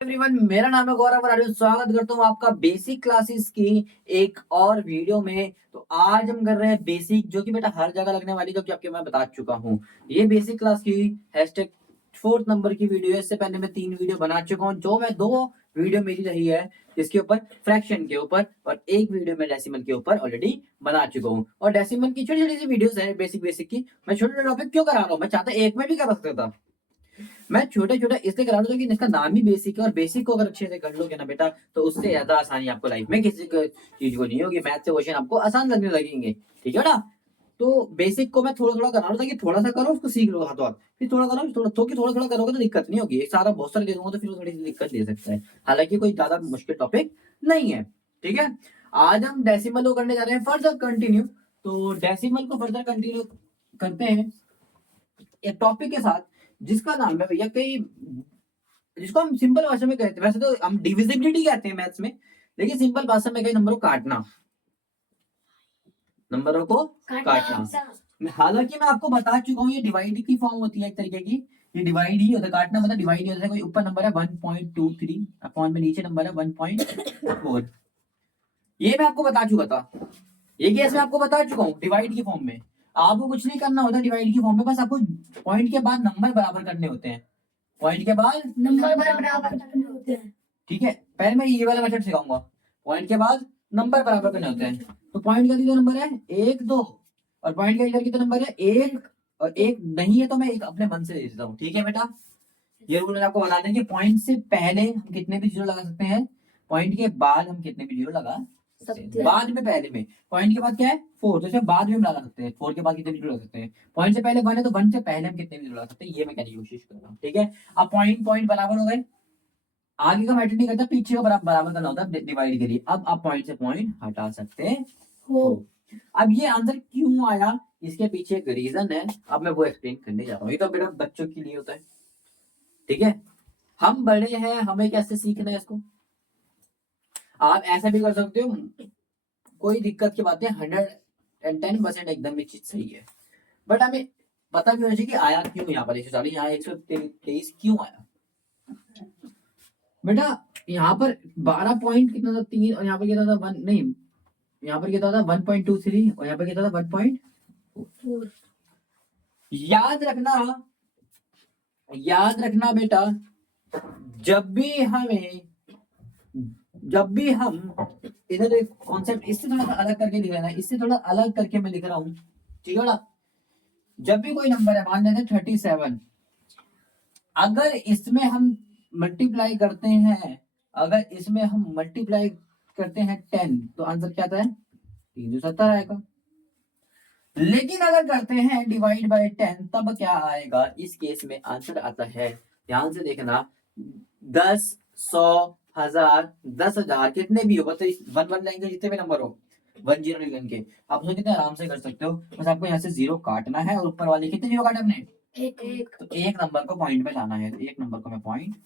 Everyone, मेरा नाम है गौरव और आज स्वागत करता हूँ आपका बेसिक क्लासेस की एक और वीडियो में। तो आज हम कर रहे हैं बेसिक, जो कि बेटा हर जगह लगने वाली, जो कि आपके मैं बता चुका हूँ। ये बेसिक क्लास की हैशटैग 4th नंबर की वीडियो है। इससे पहले मैं 3 वीडियो बना चुका हूँ, जो मैं 2 वीडियो मेरी रही है इसके ऊपर, फ्रैक्शन के ऊपर, और एक वीडियो मैं डेसिमल के ऊपर ऑलरेडी बना चुका हूँ। और डेसिमल की छोटी छोटी सी वीडियोस है बेसिक बेसिक की। मैं छोटे छोटे टॉपिक क्यों करा रहा हूँ? मैं चाहता एक में भी कर सकता था। मैं छोटे छोटे इसलिए करा रहा हूँ कि इसका नाम ही बेसिक है, और बेसिक को अगर अच्छे से कर लोगे ना बेटा, तो उससे ज्यादा आसानी आपको लाइफ में किसी चीज को नहीं होगी। मैथ से क्वेश्चन आपको आसान लगने लगेंगे, ठीक है ना। तो बेसिक को मैं थोड़ा थोड़ा करा रहा हूँ ताकि थोड़ा सा करो, उसको सीख लो हाथों हाथ। फिर थोड़ा करो, थोड़ा थोड़ा करोगे तो दिक्कत नहीं होगी। एक सारा बहुत सारे दे दूंगा तो फिर थोड़ी सी दिक्कत दे सकता है। हालांकि कोई ज्यादा मुश्किल टॉपिक नहीं है, ठीक है। आज हम डेसिमल को करने जा रहे हैं फर्दर कंटिन्यू। तो डेसिमल को फर्दर कंटिन्यू करते हैं एक टॉपिक के साथ, जिसका नाम है भैया कई, जिसको हम सिंपल भाषा में कहते हैं। वैसे तो हम डिविजिबिलिटी कहते हैं मैथ्स में, लेकिन सिंपल भाषा में कई नंबरों को काटना, नंबरों को काटना। हालांकि मैं आपको बता चुका हूँ ये डिवाइड की फॉर्म होती है एक तरीके की। ये डिवाइड ही होता है, काटना मतलब डिवाइड ही होता है। कोई ऊपर नंबर है 1.23 अपॉन में नीचे नंबर है 1.4, ये मैं आपको बता चुका था। ये केस मैं आपको बता चुका हूँ डिवाइड की फॉर्म में। आपको कुछ नहीं करना होता डिवाइड की फॉर्म में, बस आपको पॉइंट के बाद नंबर बराबर करने होते हैं। पॉइंट के बाद नंबर बराबर करने होते हैं, ठीक है। पहले मैं ये वाला मेथड सिखाऊंगा। पॉइंट के बाद नंबर बराबर करने होते हैं। तो पॉइंट का कितना नंबर है? 1 2, और पॉइंट का इधर कितना नंबर है? 1, और 1 नहीं है तो मैं एक अपने मन से दे देता हूँ, ठीक है बेटा। ये रूल मैंने आपको बता दें कि पॉइंट से पहले हम कितने भी जीरो लगा सकते हैं, पॉइंट के बाद हम कितने भी जीरो लगा सकते हैं। बाद में पहले में पॉइंट के बाद क्या है? 4, तो इसे बाद में हम लगा सकते हैं। 4 के बाद कितने भी जीरो लगा सकते हैं। पॉइंट से पहले 1 है तो 1 से पहले हम कितने भी जीरो लगा सकते हैं, ये मैं कहने की कोशिश कर रहा हूँ, ठीक है। अब पॉइंट पॉइंट बराबर हो गए, आगे का मैटर नहीं करता, पीछे का बराबर करना होता है डिवाइड के लिए। अब आप पॉइंट से पॉइंट हटा सकते हो। अब ये आंसर क्यों आया, इसके पीछे एक रीजन है, अब मैं वो एक्सप्लेन करने जा रहा हूँ। ये तो बेटा बच्चों के लिए होता है, ठीक है। हम बड़े हैं, हमें कैसे सीखना है इसको। आप ऐसा भी कर सकते हो, कोई दिक्कत की बात है, 110% एकदम ही चीज सही है। बट हमें पता भी होना चाहिए कि आया क्यों यहाँ पर 140, यहाँ 123 क्यों आया। बेटा यहाँ पर 12 पॉइंट कितना था? 3, और यहाँ पर कितना था? 1 नहीं, यहाँ पर कितना था? 1.23, और यहाँ पर कितना था? 1. याद रखना, याद रखना बेटा, जब भी हमें, जब भी हम इधर एक कॉन्सेप्ट इससे थोड़ा सा अलग करके लिख रहे हैं, इससे थोड़ा अलग करके मैं लिख रहा हूँ, ठीक है बेटा। जब भी कोई नंबर है, मान लेते हैं 37, अगर इसमें हम मल्टीप्लाई करते हैं, अगर इसमें हम मल्टीप्लाई करते हैं 10, तो आंसर क्या आता है? 370 आएगा। लेकिन अगर करते हैं डिवाइड बाय 10, तब क्या आएगा? इस केस में आंसर आता है, ध्यान से देखना, 10 100 1000 10,000, कितने भी हो, मतलब 1 1 लाइन के जितने भी नंबर हो, 10 लाइन के, आप उसको कितने आराम से कर सकते हो। बस आपको यहाँ से 0 काटना है, और ऊपर वाले कितने जीरो काटे हमने? एक तो एक नंबर को पॉइंट में लाना है, तो एक नंबर को मैं पॉइंट,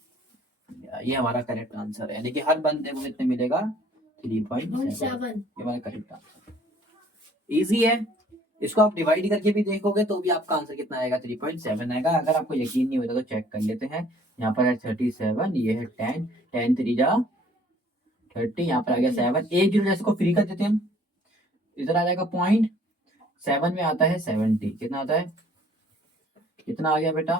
ये हमारा करेक्ट आंसर है। यानी कि हर बंदे को कितने मिलेगा? 3.7, ये हमारा करेक्ट आंसर। इजी है, इसको आप डिवाइड करके भी देखोगे तो भी आपका आंसर कितना आएगा? 3.7 आएगा। अगर आपको यकीन नहीं होता तो चेक कर लेते हैं। यहाँ पर है 37, ये है 10, 10 3 जा 30, यहाँ पर आ गया 7, एक जीरो जैसे को फ्री कर देते हैं हम, इधर आ जाएगा पॉइंट, 7 में आता है 70, कितना आता है? कितना आ गया बेटा?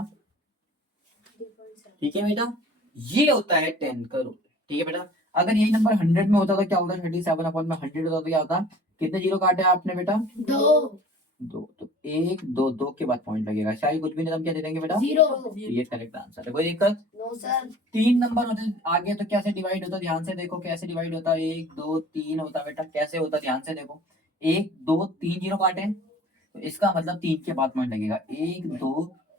ठीक है बेटा, ये होता है 10 करोड़, ठीक है बेटा। अगर यही नंबर 100 में होता तो क्या होता? 37 अपॉन में 100 होता तो क्या होता? कितने जीरो काटे आपने बेटा? 2 2, तो 1 2 2 के बाद पॉइंट लगेगा, शायद कुछ भी नहीं, तो हम क्या दे देंगे बेटा? 0। ये करेक्ट आंसर है, कोई दिक्कत? नो सर, 3 नंबर होते आगे तो कैसे डिवाइड होता? ध्यान से देखो कैसे डिवाइड होता। 1 2 3 होता बेटा, कैसे होता? ध्यान से देखो, 1 2 3 जीरो काटे, तो इसका मतलब 3 के बाद पॉइंट लगेगा। 1 2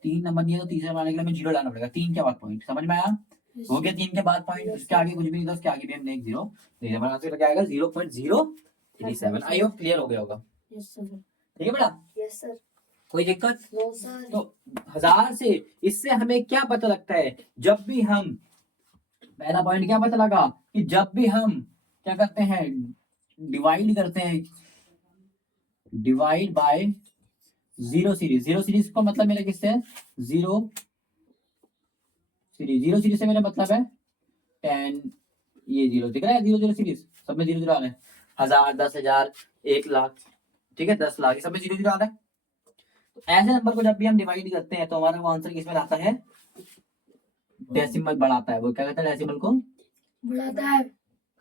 3 नंबर नहीं है तो तीसरे नंबर के लिए हमें जीरो लाना पड़ेगा, 3 के बाद पॉइंट, समझ में आया? हो गया 3 के बाद पॉइंट, उसके आगे कुछ भी नहीं था, उसके आगे भी हमने एक जीरो, तो हमारा आंसर क्या आएगा? 0.037। आई होप क्लियर हो गया होगा, यस सर, ठीक है बेटा। यस सर, कोई दिक्कत? No sir. तो 1000 से इससे हमें क्या पता लगता है? जब भी हम, पहला पॉइंट क्या पता लगा कि जब भी हम क्या करते हैं, डिवाइड करते हैं, divide by zero series, zero series का मतलब मेरा किससे है? जीरो सीरीज, जीरो सीरीज से मेरा मतलब है 10, ये 0 दिख रहा है, 0 0 सीरीज सब में 0 0 आ रहा है। 1000, 10,000, 1,00,000, ठीक है, 10,00,000, सब में 0 0 आ रहा है। तो ऐसे नंबर को जब भी हम डिवाइड करते हैं तो हमारा वो आंसर किसमें आता है, डेसिमल बढ़ाता है। वो क्या कहता है, डेसिमल को बढ़ाता है।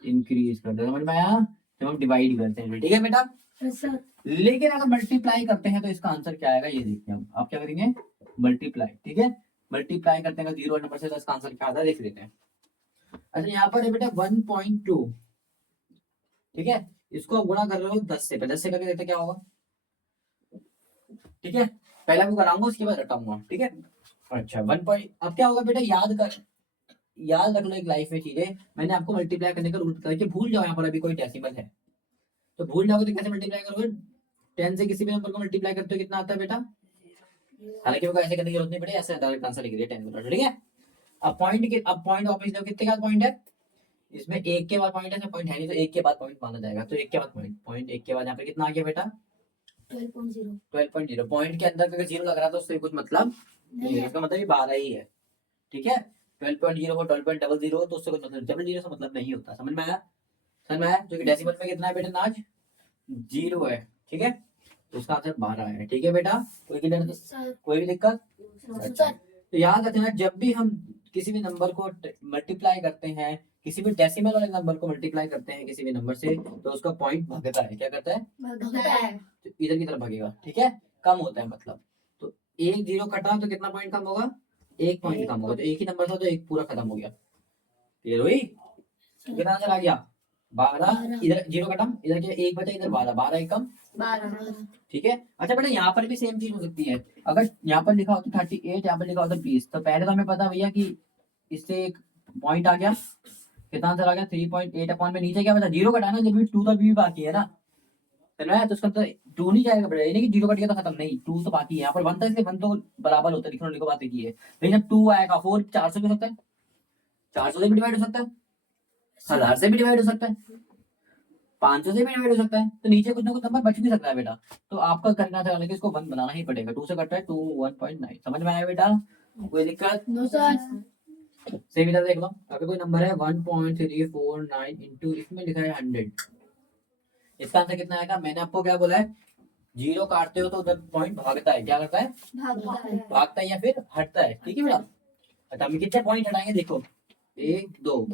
इंक्रीज करता है। समझ में आया, जब हम डिवाइड करते हैं, ठीक है बेटा। Yes sir. लेकिन अगर मल्टीप्लाई करते हैं तो इसका आंसर क्या आएगा, ये देखते हैं हम। आप क्या करेंगे, मल्टीप्लाई, ठीक है, मल्टीप्लाई करते हैं 0 नंबर से तो इसका आंसर क्या आता है देख लेते हैं। अच्छा यहाँ पर है बेटा 1.2, ठीक है, इसको गुणा कर रहे हो 10 से, 10 से करके देखते हैं क्या होगा, ठीक है, पहले आपको कराऊंगा उसके बाद रटाऊंगा, ठीक है। अच्छा 1 पॉइंट, अब क्या होगा बेटा, याद रख लो एक लाइफ में चीजें, मैंने आपको मल्टीप्लाई करने का रूल बताया कि भूल जाओ यहाँ पर अभी कोई डेसिमल है तो भूल जाओगे तो कैसे मल्टीप्लाई करोगे, 10 से किसी भी नंबर को मल्टीप्लाई करते हो कितना आता है बेटा, हालांकि वो ऐसे करने की जरूरत नहीं पड़ी, ऐसे डायरेक्ट आंसर लिख दिया 10, ठीक है। अब पॉइंट वापस देखो कितने का पॉइंट है, इसमें एक के बाद पॉइंट है, पॉइंट है नहीं तो एक के बाद पॉइंट माना जाएगा, तो एक के बाद पॉइंट एक के बाद यहाँ पे कितना आ गया बेटा, 12.0। 12.0। पॉइंट के अंदर अगर 0 लग रहा है तो उससे कुछ मतलब नहीं है, इसका मतलब ये 12 ही है, ठीक है। 12.0 को 12.00 तो उससे कुछ मतलब, 00 से मतलब नहीं होता, समझ में आया, समझ में आया, क्योंकि डेसिमल में कितना है बेटा नाज, 0 है, ठीक है, तो उसका आंसर 12 है, ठीक है बेटा। कोई क्लियर, कोई भी दिक्कत, अच्छा। तो याद रखना जब भी हम किसी भी नंबर को मल्टीप्लाई करते हैं, किसी भी डेसिमल वाले नंबर को मल्टीप्लाई करते हैं किसी भी नंबर से, तो उसका पॉइंट भागता है, क्या करता है, बढ़ाता है। तो इधर की तरफ भागेगा, ठीक है, कम होता है मतलब। तो एक 0 कटा तो कितना पॉइंट कम होगा, 1 पॉइंट कम होगा, तो एक ही नंबर था तो एक पूरा खत्म हो गया, क्लियर हुई, कितना आंसर आ गया 12, इधर 0 खत्म, इधर क्या 1 बचा, इधर 12, 12 एक कम 12। ठीक है। अच्छा बेटा यहाँ पर भी सेम चीज हो सकती है, अगर यहाँ पर लिखा होता 38, यहाँ पर लिखा होता 20, तो पहले तो हमें पता भैया कि इससे एक पॉइंट आ गया, कितना आंसर आ गया 3.8 अपॉन में, नीचे क्या बचा 0 कटाना, जब भी 2 तो अभी भी बाकी है ना, है ना, तो उसका तो 2 नहीं जाएगा बेटा, ये नहीं कि 0 कट गया तो खत्म, नहीं 2 तो बाकी है, यहाँ पर 1 था इसलिए 1 तो बराबर होता है, लिखने को बात एक ही है, लेकिन जब 2 आएगा 4 400 भी हो सकता है, 400 से भी डिवाइड हो सकता है, 1000 से भी डिवाइड हो सकता है, 500 से भी डिवाइड हो सकता है, तो नीचे कुछ ना कुछ नंबर बच भी सकता है बेटा, तो आपका करना था हालांकि इसको 1 बनाना ही पड़ेगा, 2 से कट रहा है 2 1.9, समझ में आया बेटा, कोई दिक्कत, नो सर। सेम इधर देख लो, अगर कोई नंबर है 1.349 इंटू इसमें लिखा है 100, इसका आंसर कितना आएगा, मैंने आपको क्या बोला है, 0 काटते हो तो उधर पॉइंट भागता है, क्या करता है, भागता है या फिर हटता है, ठीक है बेटा। अच्छा हम कितने पॉइंट हटाएंगे देखो, 1 2,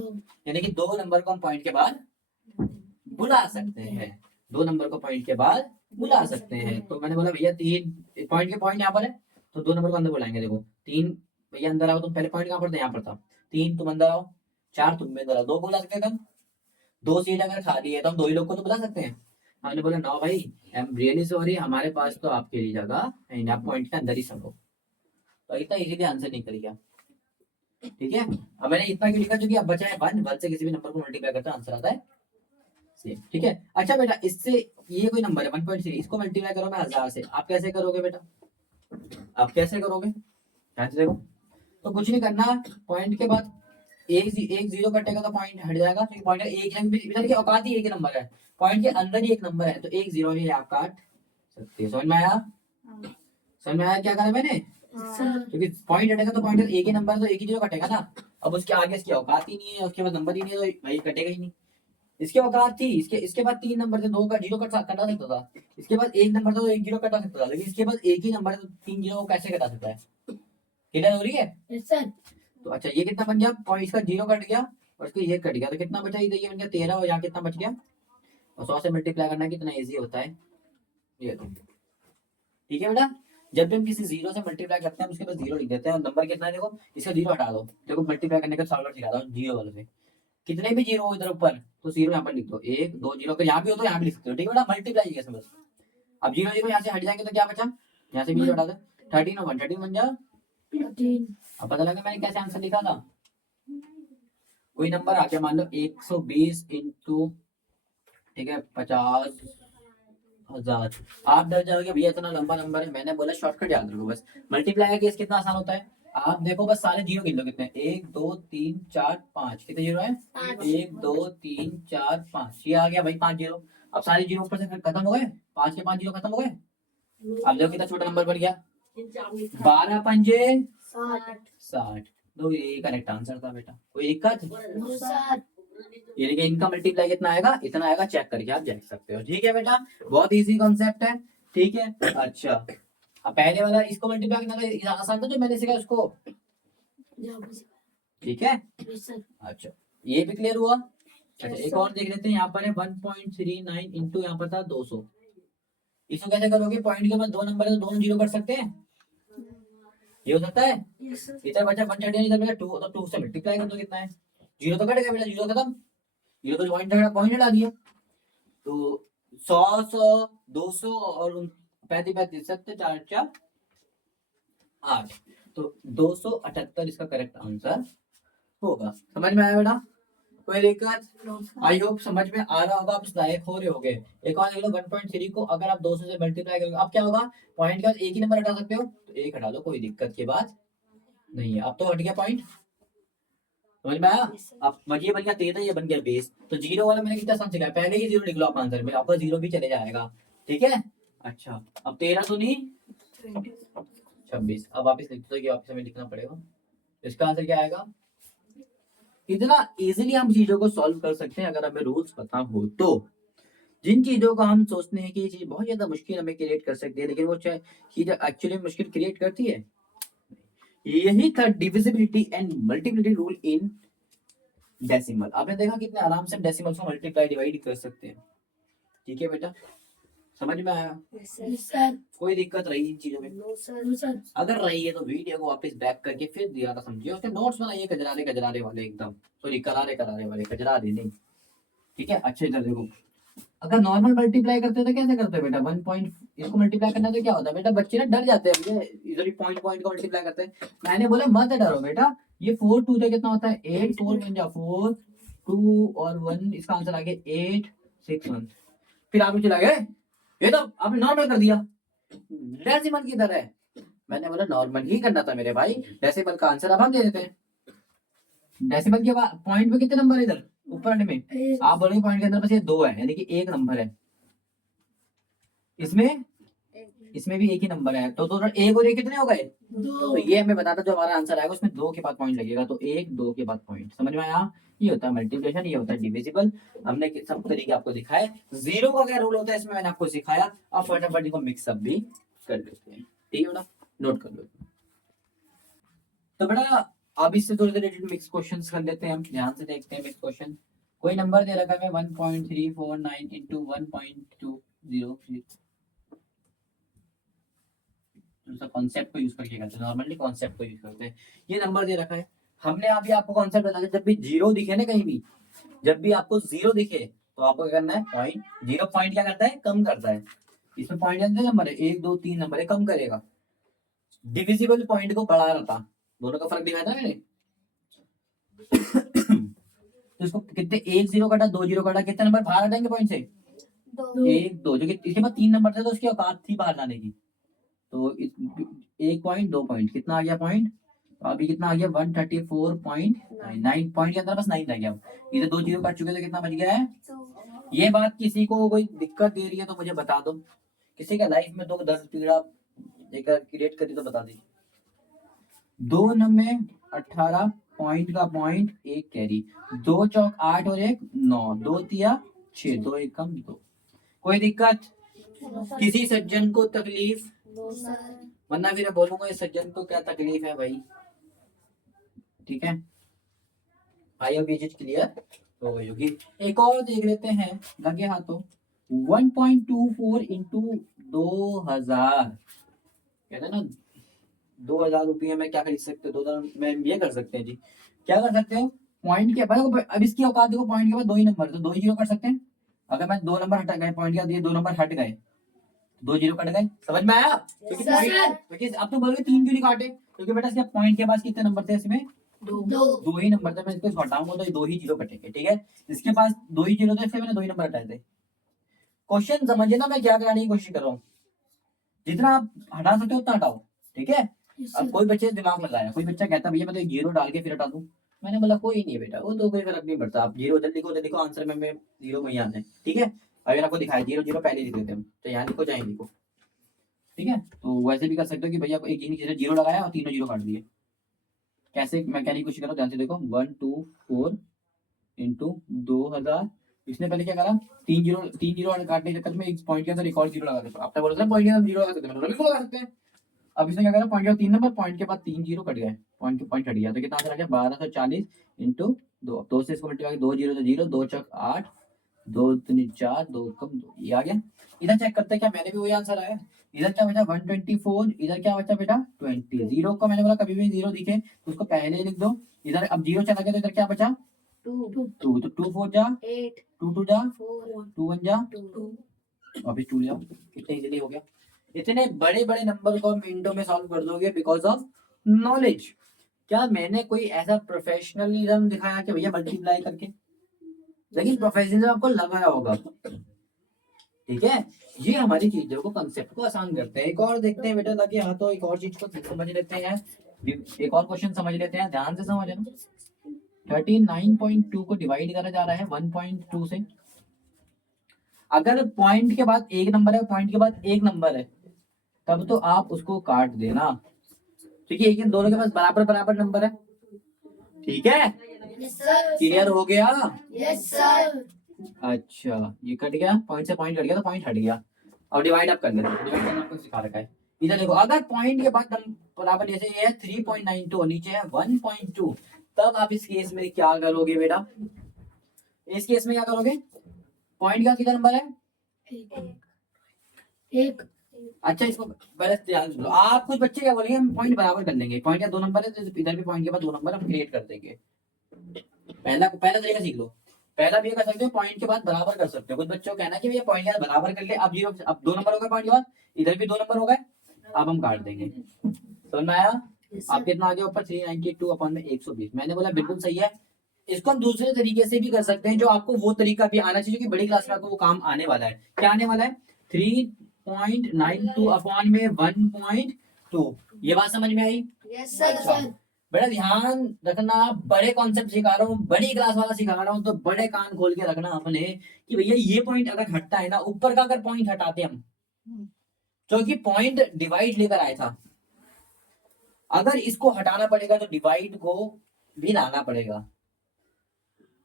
यानी कि 2 नंबर को हम पॉइंट के बाद बुला सकते हैं, 2 नंबर को पॉइंट के बाद बुला सकते हैं, तो मैंने बोला भैया 3 पॉइंट के पॉइंट यहाँ पर है तो 2 नंबर को अंदर बुलाएंगे, देखो 3 भैया अंदर आओ, तुम पहले पॉइंट कहाँ पर था, यहाँ पर था, 3 तुम अंदर आओ, 4 तुम भी अंदर आओ, 2 बुला सकते हैं, तुम 2 सीट अगर खाली है तो हम 2 ही लोग को तो बुला सकते हैं। हमने बोला नो भाई, आई एम रियली सॉरी, हमारे पास तो आपके लिए जगह है, आप पॉइंट के अंदर ही सको, तो इतना इजीली आंसर निकल गया, ठीक है। अब मैंने इतना क्यों लिखा, क्योंकि अब बचा है 1 से किसी भी नंबर को मल्टीप्लाई करते आंसर आता है सेम, ठीक है। अच्छा बेटा इससे ये कोई नंबर है 1.3, इसको मल्टीप्लाई करो मैं 1000 से, आप कैसे करोगे बेटा, आप कैसे करोगे, ध्यान से देखो, तो कुछ नहीं करना, पॉइंट के बाद एक 0 कटेगा तो पॉइंट हट जाएगा, क्योंकि पॉइंट एक इधर की औकात ही एक ही नंबर है, पॉइंट के अंदर ही एक नंबर है, तो एक 0 ही आप काट सकते हो, समझ में आया, समझ में आया क्या करा मैंने, क्योंकि पॉइंट हटेगा तो पॉइंट एक ही नंबर है तो एक ही 0 कटेगा ना, अब उसके आगे इसकी औकात ही नहीं है, उसके बाद नंबर ही नहीं है तो भाई कटेगा ही नहीं, इसकी औकात थी, इसके बाद 3 नंबर थे, 2 का 0 कटा सकता था, इसके बाद 1 नंबर था तो 1 0 कटा सकता था, लेकिन इसके बाद एक ही नंबर है तो 3 0 को कैसे कटा सकता है, क्लियर हो रही है। Yes sir. तो अच्छा ये कितना बन गया, पॉइंट इसका 0 कट गया और इसका ये कट गया, तो कितना बचा, इधर ये बन गया 13 और यहाँ कितना बच गया, और 100 से मल्टीप्लाई करना कितना इजी होता है, ये तो ठीक है बेटा। जब भी हम किसी 0 से मल्टीप्लाई करते हैं हम उसके पास 0 लिख देते हैं, और नंबर कितना है देखो, इसका 0 हटा दो, देखो मल्टीप्लाई करने का सॉल्वर सिखाता हूँ 0 वाले से, कितने भी 0 हो इधर ऊपर तो 0 यहाँ पर लिख दो, 1 2 0 का यहाँ भी हो तो यहाँ भी लिख सकते हो, ठीक है बेटा, मल्टीप्लाई कैसे बस, अब 0 0 यहाँ से हट जाएंगे तो क्या बचा, यहाँ से भी 0 हटा दो, 13 और 1 13 बन जा, 13। अब पता लगा मैंने कैसे आंसर लिखा था, कोई नंबर आ गया मान लो 120 इंटू, ठीक है 50,000, आप डर जाओगे भैया इतना लंबा नंबर है, मैंने बोला शॉर्टकट याद रखो बस, मल्टीप्लाई का केस कितना आसान होता है, आप देखो बस सारे 0 गिन लो कितने, 1 2 3 4 5, कितने 0 है, 1 2 3 4 5, ये आ गया भाई 5 0, अब सारे 0 ऊपर से खत्म हो गए, 5 के 5 0 खत्म हो गए, अब देखो कितना छोटा नंबर बन गया, 12 पंजे 60। 60, तो ये करेक्ट आंसर था बेटा, कोई दिक्कत? No sir. यानी कि इनका मल्टीप्लाई कितना आएगा, इतना आएगा, चेक करके आप देख सकते हो। ठीक है बेटा, बहुत इजी कॉन्सेप्ट है। ठीक है, अच्छा अब पहले वाला इसको मल्टीप्लाई करना तो आसान था जो मैंने सिखाया उसको। जहाँ पे सिखाया। ठीक है, यस सर। अच्छा ये भी क्लियर हुआ। अच्छा Yes, एक sir. और देख लेते हैं, यहाँ पर है 1.39 इंटू यहाँ पर था 200। इसको कैसे करोगे, पॉइंट के बाद दो नंबर है तो दोनों जीरो कर सकते हैं, ये हो सकता है। Yes sir. इधर बचा 130, इधर बचा 2, तो 2 से मल्टीप्लाई कर दो, कितना है, जीरो तो कट गया बेटा, जीरो खत्म, जीरो तो पॉइंट हटा दिया। तो 100 200 और 35 35 7 4 4 8, तो 278 इसका करेक्ट आंसर होगा। समझ में आया बेटा, कोई दिक्कत? No sir. आई होप समझ में आ रहा होगा, आप लायक हो रहे होगे। एक और देख लो 1.3 को अगर आप 200 से मल्टीप्लाई करोगे अब क्या होगा, पॉइंट के बाद एक ही नंबर हटा सकते हो, तो एक हटा लो, कोई दिक्कत की बात नहीं है। अब तो हट गया पॉइंट, समझ में आया। Yes, sir. अब ये बन गया 13, ये बन गया 20, तो जीरो वाला मैंने कितना आसान सिखाया, पहले ही जीरो लिख लो आप आंसर में, आपका जीरो भी चले जाएगा। ठीक है, अच्छा अब 13 तो नहीं 26, अब वापिस लिख दो कि वापिस हमें लिखना पड़ेगा, इसका आंसर क्या आएगा। इतना इजीली हम चीजों को सॉल्व कर सकते हैं अगर हमें रूल्स पता हो तो। जिन चीजों को हम सोचते हैं कि ये चीज बहुत ज्यादा मुश्किल हमें क्रिएट कर सकती है, लेकिन वो चीज एक्चुअली मुश्किल क्रिएट करती है। यही था divisibility and multiplicity rule in decimal. आपने देखा कितने आराम से हम डेसिमल्स को मल्टीप्लाई डिवाइड कर सकते हैं। ठीक है बेटा, समझ में आया, यस सर। कोई दिक्कत रही इन चीजों में? No sir. No sir. अगर रही है तो वीडियो को वापस बैक करके फिर दोबारा समझिए, उसके नोट्स बनाइए कजरारे कजरारे वाले, एकदम सॉरी करारे करारे वाले, कजरारे नहीं। ठीक है, अच्छे इधर देखो, अगर नॉर्मल मल्टीप्लाई करते हो तो कैसे करते हो बेटा, 1 पॉइंट इसको मल्टीप्लाई करना तो क्या होता है बेटा, बच्चे ना डर जाते हैं भैया, इधर ही पॉइंट पॉइंट को मल्टीप्लाई करते हैं। मैंने बोला मत डरो बेटा, ये 4 2 से कितना होता है 8, 4 1 जा 4 2 और 1, इसका आंसर आ गया 8 6 1। फिर आप चला गए, ये तो आपने नॉर्मल कर दिया, डेसिमल की तरह है। मैंने बोला नॉर्मल ही करना था मेरे भाई, डेसिमल का आंसर अब हम दे देते हैं। डेसिमल के बाद पॉइंट में कितने नंबर है इधर ऊपर में, आप बोलेंगे पॉइंट के अंदर बस ये 2 है, यानी कि एक नंबर है, इसमें इसमें भी एक ही नंबर है, तो एक और एक कितने हो गए, तो ये हमें बताता जो हमारा आंसर आएगा उसमें 2 के बाद पॉइंट लगेगा, तो 1 2 के बाद पॉइंट। समझ में आया, ये होता है मल्टीप्लिकेशन, ये होता है डिविजिबल। हमने सब तरीके आपको दिखाए, जीरो का क्या रूल होता है इसमें मैंने आपको सिखाया, आप फटाफट इनको मिक्सअप भी कर लेते हैं। ठीक है बेटा, नोट कर लो। तो बेटा अब इससे थोड़े रिलेटेड मिक्स क्वेश्चंस कर लेते हैं हम, ध्यान से देखते हैं मिक्स क्वेश्चन। कोई नंबर दे रखा है 1.349 इंटू 1.200, कॉन्सेप्ट को यूज करके करते हैं, नॉर्मली कॉन्सेप्ट को यूज करते हैं। ये नंबर दे रखा है, हमने अभी आपको कॉन्सेप्ट बता दिया, जब भी जीरो दिखे ना कहीं भी, जब भी आपको जीरो दिखे तो आपको क्या करना है, पॉइंट, जीरो पॉइंट क्या करता है, कम करता है। इसमें पॉइंट नंबर है 1 2 3 नंबर है, कम करेगा। डिविजिबल पॉइंट को बढ़ा रहा था, दोनों का फर्क दिखाया था मैंने। तो इसको कितने, 1 0 कटा 2 0 कटा, कितने नंबर बाहर हटाएंगे पॉइंट से, 1 2, जो कि इसके बाद 3 नंबर थे तो उसकी औकात थी बाहर जाने की, तो 1 पॉइंट 2 पॉइंट कितना आ गया पॉइंट, तो अभी कितना आ गया 134.9 पॉइंट के अंदर बस 9 रह गया। इधर 2 जीरो कट चुके तो कितना बच गया है। ये बात किसी को कोई दिक्कत दे रही है तो मुझे बता दो, किसी का लाइफ में दुख दर्द पीड़ा क्रिएट करी तो बता दीजिए। 2 नंबर 18 पॉइंट का पॉइंट, एक कैरी, 2 चौक 8 और 1 9, 2 तिया 6, 2 1 कम 2। कोई दिक्कत, किसी सज्जन को तकलीफ, नो सर। वरना फिर मैं बोलूंगा इस सज्जन को क्या तकलीफ है भाई। ठीक है, आई होप ये चीज क्लियर हो गई होगी। एक और देख लेते हैं लगे हाथों, 1.24 इंटू 2000, कहते हैं ना 2000 रुपये में क्या खरीद सकते हो, 2000 में ये कर सकते हैं जी, क्या कर सकते हो, पॉइंट के बाद, अब इसकी औकात देखो, पॉइंट के बाद 2 ही नंबर, तो 2 जीरो कर सकते हैं। अगर मैं 2 नंबर हटा गए पॉइंट के बाद, ये 2 नंबर हट गए, 2 जीरो कट गए, समझ में आया। क्योंकि Yes, पॉइंट, sir. क्योंकि अब तो बोलोगे 3 क्यों नहीं काटे, क्योंकि बेटा इसके पॉइंट के पास कितने नंबर थे, इसमें 2 ही नंबर थे, मैं इसको हटाऊंगा तो ये 2 ही जीरो कटेंगे। ठीक है, इसके पास 2 ही जीरो थे, इसलिए मैंने 2 ही नंबर हटाए थे। क्वेश्चन समझिए ना मैं क्या कराने की कोशिश कर रहा हूँ, जितना आप हटा सकते हो उतना हटाओ। ठीक है, Yes, अब sir. कोई बच्चे दिमाग लगाया, कोई बच्चा कहता भैया मैं तो जीरो डाल के फिर हटा दूं, मैंने बोला कोई नहीं बेटा, वो तो कोई फर्क नहीं पड़ता, आप जीरो उधर लिखो आंसर में जीरो वही आना है। ठीक है, अगर आपको दिखाया जीरो जीरो पहले लिख देते हम, तो यहाँ लिखो चाहे लिखो। ठीक है, तो वैसे भी कर सकते हो कि भैया एक ही जीरो लगाया और तीनों जीरो काट दिए। कैसे मैं कहने की कोशिश कर रहा हूँ, ध्यान से देखो 124 इंटू 2000। इसने पहले क्या करा, तीन जीरो काटने के चक्कर में एक पॉइंट के अंदर एक और जीरो लगा देता। आपने बोला था पॉइंट के अंदर जीरो लगा सकते हैं, मतलब बिल्कुल लगा सकते हैं। अब इसने क्या करा, पॉइंट के बाद 3 नंबर, पॉइंट के बाद 3 जीरो कट गए, पॉइंट हट गया, तो कितना आंसर आ गया 1240 इंटू 2 से इसको मल्टीप्लाई 2 जीरो से 0, 2 × 8, 2 × 3 = 4, 2 = 2, ये आ गया। इधर चेक करते हैं क्या, मैंने भी वही आंसर आया। इधर क्या बचा 124, इधर क्या बचा बेटा 20। जीरो को मैंने बोला कभी भी जीरो दिखे तो उसको पहले लिख दो। इधर अब जीरो चला गया तो इधर क्या बचा 2 2, तो 2 4 जा 8 2 2 जा 4 2 1 जा 2 वापिस 2 जाओ। कितने इजीली हो गया। इतने बड़े बड़े नंबर को आप मिनटों में सॉल्व कर दोगे बिकॉज ऑफ नॉलेज। क्या मैंने कोई ऐसा प्रोफेशनलिज्म दिखाया कि भैया मल्टीप्लाई करके, लेकिन प्रोफेशनलिज्म आपको लग रहा होगा। ठीक है, ये हमारी चीजों को कंसेप्ट को आसान करते हैं। एक और देखते हैं बेटा, ताकि हाँ तो एक और चीज को समझ लेते हैं, एक और क्वेश्चन समझ लेते हैं, ध्यान से समझना। 39.2 को डिवाइड करा जा रहा है 1.2 से। अगर पॉइंट के बाद एक नंबर है, पॉइंट के बाद एक नंबर है, तब तो आप उसको काट देना, क्योंकि एक दोनों के पास बराबर बराबर नंबर है। ठीक है, यस सर क्लियर हो गया। यस सर अच्छा, ये कट गया, पॉइंट से पॉइंट कट गया तो पॉइंट हट गया। अब डिवाइड अप कर लेते हैं, डिवाइड करना आपको सिखा रखा है। इधर देखो, अगर पॉइंट के बाद बराबर, जैसे ये है 3.92 नीचे है 1.2, तब आप इस केस में क्या करोगे बेटा, इस केस में क्या करोगे, पॉइंट का कितना नंबर है, एक अच्छा इसको पहले ध्यान सुनो। आप कुछ बच्चे क्या बोलेंगे, हम पॉइंट बराबर कर लेंगे, पॉइंट का 2 नंबर है तो इधर भी पॉइंट के बाद 2 नंबर हम क्रिएट कर देंगे। पहला तरीका सीख लो। पहला भी ये कर सकते हो, पॉइंट के बाद बराबर कर सकते हो। कुछ बच्चों को कहना है कि भैया पॉइंट के बाद बराबर कर ले, अब जीरो, अब 2 नंबर हो गए पॉइंट के बाद, इधर भी 2 नंबर हो गए, अब हम काट देंगे। समझ में आया। आप कितना आ गया ऊपर 392 अपॉन में 120। मैंने बोला बिल्कुल सही है। इसको हम दूसरे तरीके से भी कर सकते हैं, जो आपको वो तरीका भी आना चाहिए कि बड़ी क्लास में आपको वो काम आने वाला है। क्या आने वाला है, 3.92 अपॉन में 1.2। ये बात समझ में आई। यस सर अच्छा, बड़ा ध्यान रखना, बड़े कॉन्सेप्ट सिखा रहा हूँ, बड़ी क्लास वाला सिखा रहा हूँ, तो बड़े कान खोल के रखना अपने कि भैया ये पॉइंट अगर हटता है ना, ऊपर का अगर पॉइंट हटाते हम, क्योंकि पॉइंट डिवाइड लेकर आया था, अगर इसको हटाना पड़ेगा तो डिवाइड को भी लाना पड़ेगा।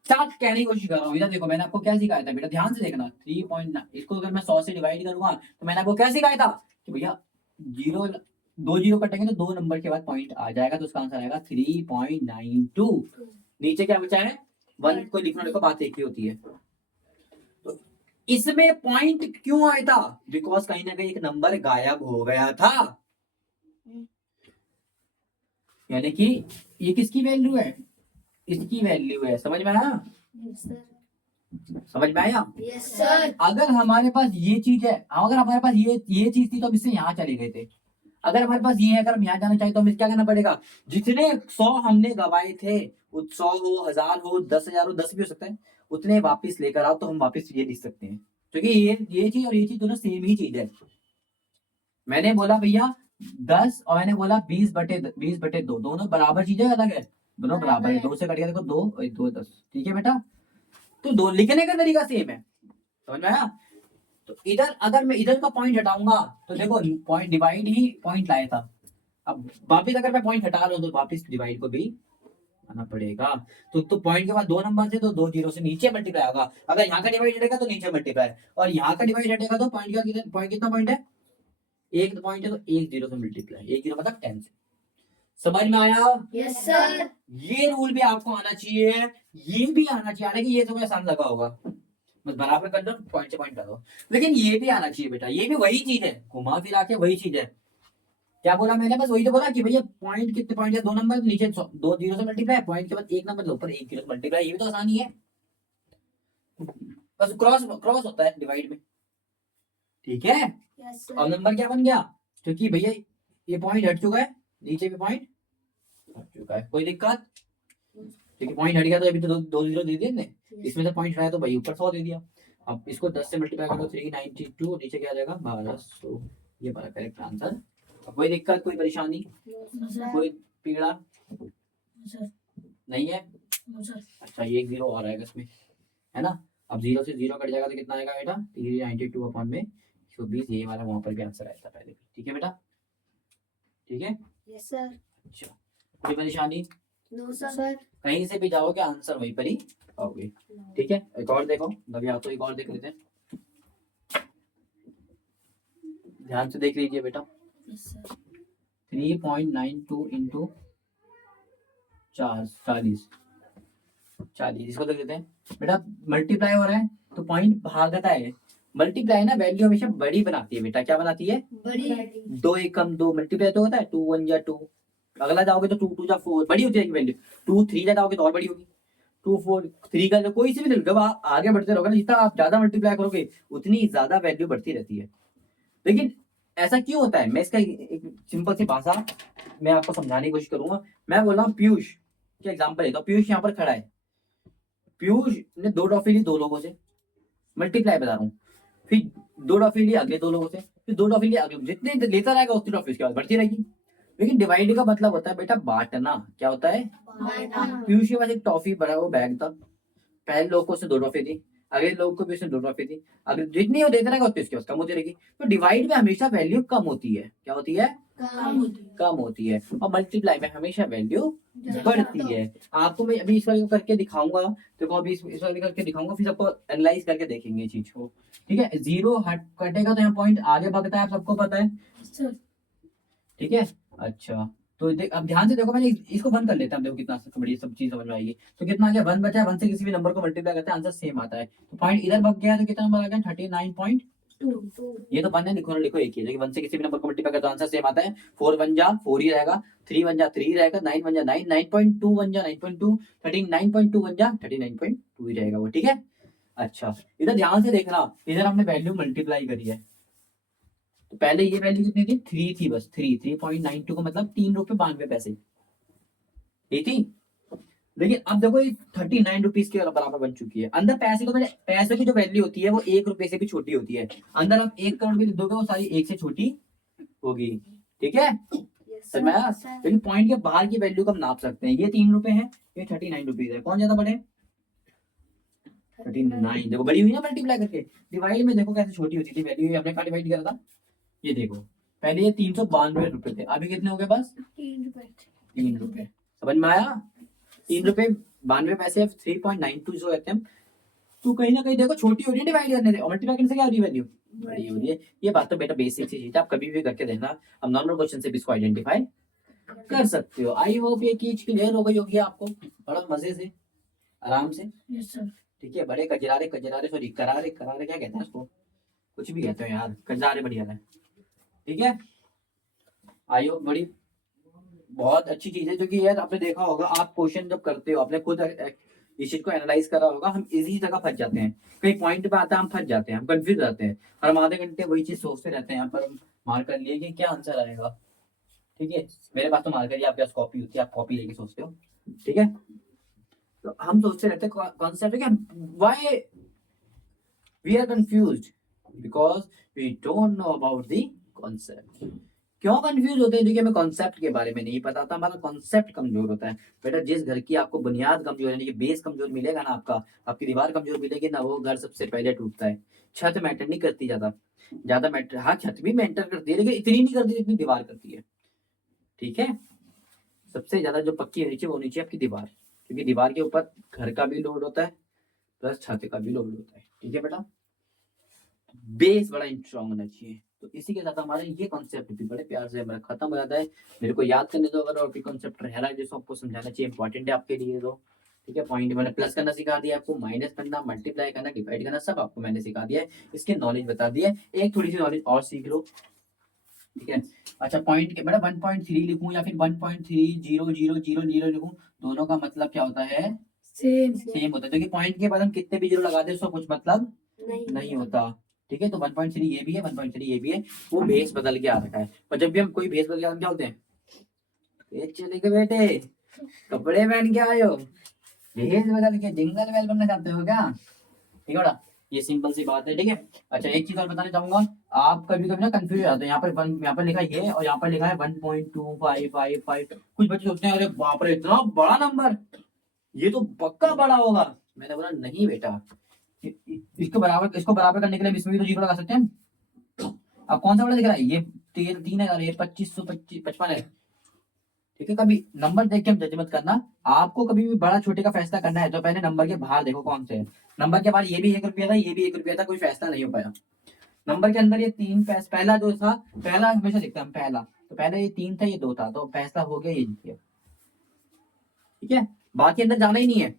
साथ कहने की कोशिश कर रहा हूँ। इधर देखो, मैंने आपको क्या सिखाया था बेटा, ध्यान से देखना। 3. इसको अगर मैं 100 से डिवाइड करूंगा तो मैंने आपको क्या सिखाया था कि भैया जीरो, 2 जीरो कटेंगे तो 2 नंबर के बाद पॉइंट आ जाएगा, तो उसका आंसर आएगा 3.92। नीचे क्या बचा है, 1 को लिखना, देखो बात एक ही होती है। तो इसमें पॉइंट क्यों आया था, बिकॉज कहीं ना कहीं एक नंबर गायब हो गया था। यानी कि ये किसकी वैल्यू है, इसकी वैल्यू है। समझ में आया, समझ में आया। यस सर अगर हमारे पास ये चीज है, अगर हमारे पास ये चीज थी तो हम इससे यहाँ चले गए थे। अगर हमारे पास ये है, अगर हम यहाँ जाना चाहे तो हमें क्या करना पड़ेगा, जितने 100 हमने गवाए थे, 100 हो, 1000 हो, 10,000 हो, 10 भी हो सकता है, उतने वापिस लेकर आओ तो हम वापिस ये लिख सकते हैं, क्योंकि ये चीज और ये चीज दोनों सेम ही चीज है। मैंने बोला भैया 10 और मैंने बोला 20/2, दोनों बराबर चीजें, अलग है, दोनों बराबर है। 2 से कट गया, देखो 2 और 2 10, ठीक है बेटा। तो दो लिखने का तरीका सेम है, समझ में आया। तो इधर अगर मैं इधर का पॉइंट हटाऊंगा तो देखो पॉइंट डिवाइड ही पॉइंट लाया था, अब वापिस अगर मैं पॉइंट हटा रहा हूँ तो वापिस डिवाइड को भी आना पड़ेगा। तो पॉइंट के बाद 2 नंबर से तो 2 जीरो से नीचे मल्टीप्लाई होगा। अगर यहाँ का डिवाइड हटेगा तो नीचे मल्टीप्लाई, और यहाँ का डिवाइड हटेगा तो पॉइंट का पॉइंट कितना पॉइंट है, एक पॉइंट है तो 1 जीरो से मल्टीप्लाई, 1 जीरो मतलब 10 से। समझ में आया। यस सर ये रूल भी आपको आना चाहिए, ये भी आना चाहिए। हालांकि ये तो आसान लगा होगा, बस बराबर कर दो, पॉइंट से पॉइंट कर दो, लेकिन ये भी आना चाहिए बेटा। ये भी वही चीज है, घुमा फिरा के वही चीज है। क्या बोला मैंने, बस वही तो बोला कि भैया पॉइंट कितने पॉइंट है, 2 नंबर तो नीचे 2 जीरो से मल्टीप्लाई, पॉइंट के बाद 1 नंबर तो ऊपर 1 जीरो से मल्टीप्लाई, ये भी तो आसानी है, बस क्रॉस क्रॉस होता है डिवाइड में। ठीक है, यस अब नंबर क्या बन गया, क्योंकि भैया ये पॉइंट हट चुका है, नीचे भी पॉइंट हट चुका है, कोई दिक्कत, क्योंकि पॉइंट हट गया तो अभी तो 2 जीरो दे दिए ने, इसमें से पॉइंट हटाया तो भाई ऊपर 100 दे दिया। अब इसको 10 से मल्टीप्लाई करो 392, नीचे क्या आ जाएगा 1200, ये हमारा करेक्ट आंसर। कोई दिक्कत, कोई परेशानी, कोई पीड़ा नहीं है। अच्छा, ये 1 जीरो और आएगा इसमें, है ना। अब 0 से 0 कट जाएगा तो कितना आएगा बेटा, 392 अपॉन में 120, ये वाला वहां पर भी आंसर आया था पहले भी। ठीक है बेटा, ठीक है। यस सर अच्छा, कोई परेशानी? No sir. कहीं से भी जाओगे आंसर वहीं पर ही आओगे। ठीक है, एक और देखो, अभी आप तो एक और देख लेते हैं, ध्यान से देख लीजिए बेटा। Yes sir. 3.92 इंटू 40, इसको देख लेते हैं बेटा। मल्टीप्लाई हो रहा है तो पॉइंट भागता है। मल्टीप्लाई ना वैल्यू हमेशा बड़ी बनाती है बेटा। क्या बनाती है? बड़ी। 2 एकम 2, मल्टीप्लाई तो होता है 2 1 या 2, अगला जाओगे तो 2 2 जा 4, बड़ी होती है वैल्यू। 2 3 जा जाओगे तो और बड़ी होगी। 2 4 3 का कोई सी भी ले लो, जब आप आगे बढ़ते रहोगे ना, जितना आप ज्यादा मल्टीप्लाई करोगे उतनी ज्यादा वैल्यू बढ़ती रहती है। लेकिन ऐसा क्यों होता है, मैं इसका एक सिंपल सी भाषा मैं आपको समझाने की कोशिश करूंगा। मैं बोल रहा हूँ पीयूष के एग्जाम्पल लेता हूँ। पीयूष यहाँ पर खड़ा है, पीयूष ने 2 टॉफी ली 2 लोगों से, मल्टीप्लाई बता रहा हूँ। फिर 2 टॉफी ली अगले 2 लोगों से, फिर 2 टॉफी ली अगले, जितने लेता रहेगा उतनी टॉफी उसके बाद बढ़ती रहेगी। लेकिन डिवाइड का मतलब होता है बेटा बांटना। क्या होता है? बांटना। पीयूष के पास एक टॉफी भरा वो बैग था, पहले लोग को उसने 2 टॉफी दी, अगले लोग को भी उसने 2 टॉफी दी, अगर जितनी वो देता रहेगा उतनी उसके पास कम होती रहेगी। तो डिवाइड में हमेशा वैल्यू कम होती है। क्या होती है? कम होती है। और मल्टीप्लाई में हमेशा वैल्यू बढ़ती है। आपको मैं अभी इस वाले को करके दिखाऊंगा, देखो अभी इस वाले करके दिखाऊंगा, फिर सबको एनालाइज करके देखेंगे इस चीज को। ठीक है, जीरो हट कटेगा तो यहाँ पॉइंट आगे बढ़ता है, आप सबको पता है। सर। ठीक है, अच्छा तो अब ध्यान से देखो, मैंने इसको बंद कर लेता हूं, देखो कितना बड़ी सब चीज समझ में आएगी। तो कितना आ गया? 1 बचा है, 1 से किसी भी नंबर को मल्टीप्लाई करते हैं आंसर सेम आता है। तो पॉइंट इधर भाग गया तो कितना नंबर आ गया? 39.2। ये तो 1 है, लिखो ना लिखो एक ही है, लेकिन 1 से किसी भी नंबर को मल्टीप्लाई करते तो आंसर सेम आता है। 4 1 जा 4 ही रहेगा, 3 1 जा 3 रहेगा, 9 1 जा 9, 9.2 1 जा 9.2, 39.2 1 जा 39.2 ही रहेगा वो। ठीक है, अच्छा इधर ध्यान से देखना, इधर हमने वैल्यू मल्टीप्लाई करी है। तो पहले ये वैल्यू कितनी थी? 3 थी, बस 3.92 का मतलब 3 रुपए 92 पैसे ये थी। लेकिन अब देखो ये 39 रुपीज के बराबर बन चुकी है। अंदर पैसे को मैंने, पैसे की जो वैल्यू होती है वो 1 रुपए से भी छोटी होती है। अंदर आप 1 करोड़ भी दोगे वो सारी 1 से छोटी होगी। ठीक है, सर मैं, लेकिन पॉइंट के बाहर की वैल्यू को हम नाप सकते हैं। ये 3 रुपए है, ये 39 रुपीज है, कौन ज्यादा बड़े? 39। देखो बड़ी हुई ना मल्टीप्लाई करके। डिवाइड में देखो कैसे छोटी होती थी वैल्यू, हमने कहा डिवाइड करा था, ये देखो पहले ये 392 रुपए थे, अभी कितने हो गए? बस 3 रुपए। समझ में आया? 3 रुपए 92 पैसे, 3.92 जो कहते हैं। तो कहीं ना कहीं देखो छोटी हो रही है डिवाइड करने से, और मल्टीप्लाई करने से क्या हो रही है? वैल्यू बड़ी हो रही है। ये बात तो बेटा बेसिक सी चीज है, आप कभी भी करके देखना, हम नॉर्मल क्वेश्चन से भी इसको आइडेंटिफाई कर सकते हो। आई होप ये चीज क्लियर हो गई होगी आपको, बड़ा मजे से आराम से। Yes sir. ठीक है, बड़े कजरारे कजरारे सॉरी करारे करारे क्या कहते हैं उसको, कुछ भी कहते हैं यार, कजरारे बढ़िया है। ठीक है, आई होप बड़ी बहुत अच्छी चीज है, क्योंकि यार आपने देखा होगा, आप क्वेश्चन जब करते हो, आपने खुद इस चीज को एनालाइज करा होगा, हम इसी जगह फंस जाते हैं, कहीं पॉइंट पे आता है हम फंस जाते हैं, हम कंफ्यूज रहते हैं, और हम आधे घंटे वही चीज सोचते रहते हैं, यहाँ पर हम मार्क कर लिए कि क्या आंसर आएगा। ठीक है, मेरे पास तो मार्कर है, आपके पास कॉपी होती है, आप कॉपी लेके सोचते हो। ठीक है, तो हम सोचते रहते हैं कॉन्सेप्ट है, why we are confused, because we don't know about the concept. क्यों कंफ्यूज होते हैं? क्योंकि हमें कॉन्सेप्ट के बारे में नहीं पता था, हमारा कॉन्सेप्ट कमजोर होता है। बेटा जिस घर की आपको बुनियाद कमजोर यानी कि बेस कमजोर मिलेगा ना, आपकी दीवार कमजोर मिलेगी ना, वो घर सबसे पहले टूटता है। छत मैटर नहीं करती ज्यादा, ज्यादा मैटर, हाँ छत भी मैटर करती है, लेकिन इतनी नहीं करती जितनी दीवार करती है। ठीक है, सबसे ज्यादा जो पक्की है नीचे, वो नीचे आपकी दीवार, क्योंकि दीवार के ऊपर घर का भी लोड होता है प्लस छत का भी लोड होता है। ठीक है बेटा, बेस बड़ा स्ट्रॉन्ग होना चाहिए। तो इसी के साथ हमारे ये कॉन्सेप्ट भी बड़े प्यार से हमारा खत्म हो जाता है। मेरे को याद करने दो अगर और भी कॉन्सेप्ट रह रहा है जिसको आपको समझाना चाहिए, इंपॉर्टेंट है आपके लिए। तो ठीक है, पॉइंट मैंने प्लस करना सिखा दिया आपको, माइनस करना, मल्टीप्लाई करना, डिवाइड करना, सब आपको मैंने सिखा दिया है, इसके नॉलेज बता दिया है। एक थोड़ी सी नॉलेज और सीख लो। ठीक है, अच्छा पॉइंट के बेटा 1.3 लिखूं या फिर 1.300000 लिखूं, दोनों का मतलब क्या होता है? सेम होता है, क्योंकि पॉइंट के बाद हम कितने भी जीरो लगाते हैं उसका कुछ मतलब नहीं होता। ठीक है, तो 1.3 ये भी है, 1.3 ये भी है, वो बेस बदल के आ रखा है। और जब भी हम कोई बेस बदल के क्या होते हैं, ये चले के बेटे कपड़े पहन के आए हो, बेस बदल के जिंगल बेल बनना चाहते हो क्या? ठीक है बेटा, ये सिंपल सी बात है। ठीक है, अच्छा एक चीज और बताना चाहूंगा, आप कभी कभी ना कंफ्यूज हो जाते हैं। यहाँ पर लिखा है ये, और यहाँ पर लिखा है 1.2555। कुछ बच्चे सोचते हैं अरे बाप रे इतना बड़ा नंबर, ये तो पक्का बड़ा होगा। मैंने बोला नहीं बेटा, इसको बराबर करने के लिए इसमें भी तो जीरो लगा सकते हैं। अब कौन सा बड़ा दिख रहा है? ये 3 है और ये 2555 है, ठीक है, कभी नंबर देख के हम जज मत करना। आपको कभी भी बड़ा छोटे का फैसला करना है तो पहले नंबर के बाहर देखो कौन से है। नंबर के बाहर ये भी 1 रुपया था, ये भी 1 रुपया था, कोई फैसला नहीं हो पाया। नंबर के अंदर ये 3 पहला जो था, पहला हमेशा लिखते हैं हम पहला, तो पहले ये 3 था, ये 2 था, तो फैसला हो गया, ये जीत गया। ठीक है, बाकी अंदर जाना ही नहीं है।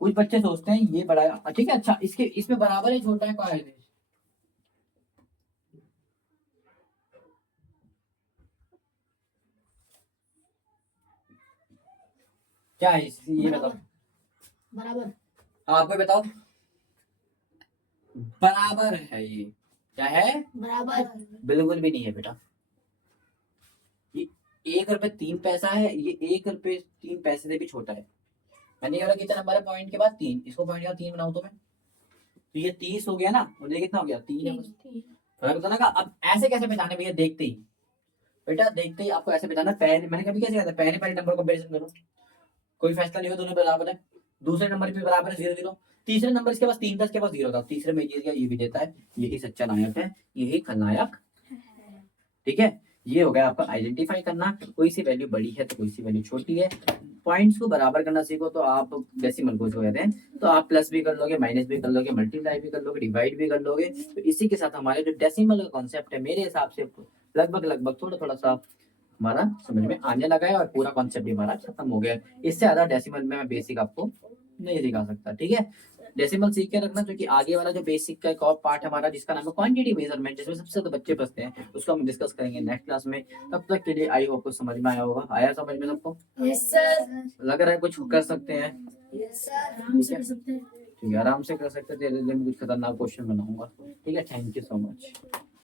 कुछ बच्चे सोचते हैं ये बड़ा है, ठीक है, अच्छा इसके इसमें बराबर है, छोटा है, क्या है? क्या है ये बताओ, बराबर। आपको बताओ। बराबर है, ये क्या है? बराबर। बिल्कुल भी नहीं है बेटा। ये 1 रुपये 3 पैसा है, ये 1 रुपये 3 पैसे से भी छोटा है। मैंने कहा कितना नंबर है पॉइंट के बाद 3, इसको पॉइंट के बाद 3 बनाऊं तो मैं, तो ये 30 हो गया ना, और ये कितना हो गया 3 है बस। फर्क होता ना का। अब ऐसे कैसे पहचाने भैया, देखते ही बेटा, देखते ही आपको ऐसे पहचाना। पहले मैंने कभी कैसे कहता है, पहले पहले नंबर कंपैरिजन करो, कोई फैसला नहीं हो, दोनों बराबर है। दूसरे नंबर पे बराबर है 0 0। तीसरे नंबर इसके पास 3 था, इसके पास 0 था, तीसरे में जीत गया, ये भी देता है। यही सच्चा नायक है, यही खलनायक। ठीक है, ये हो गया आपका आइडेंटिफाई करना, कोई सी वैल्यू बड़ी है तो कोई सी वैल्यू छोटी है। पॉइंट्स को बराबर करना सीखो तो आप डेसिमल को जो कहते हैं, तो आप प्लस भी कर लोगे, माइनस भी कर लोगे, मल्टीप्लाई भी कर लोगे, डिवाइड भी कर लोगे। तो इसी के साथ हमारे जो डेसिमल का कॉन्सेप्ट है, मेरे हिसाब से लगभग लगभग थोड़ा थोड़ा सा हमारा समझ में आने लगा है, और पूरा कॉन्सेप्ट हमारा खत्म हो गया है। इससे ज्यादा डेसिमल में मैं बेसिक आपको नहीं सिखा सकता। ठीक है, डेसिमल सीख के रखना, क्योंकि आगे वाला जो बेसिक का एक और पार्ट हमारा जिसका नाम है क्वांटिटी मेजरमेंट, जिसमें सबसे ज्यादा बच्चे फंसते हैं, उसको हम डिस्कस करेंगे नेक्स्ट क्लास में। तब तक के लिए आई होप को समझ में आया होगा। आया समझ में सबको? Yes sir. लग रहा है कुछ कर सकते हैं? यस सर, आराम से कर सकते हैं। ठीक है, आराम से कर सकते थे, कुछ खतरनाक क्वेश्चन बनाऊंगा। ठीक है, थैंक यू सो मच।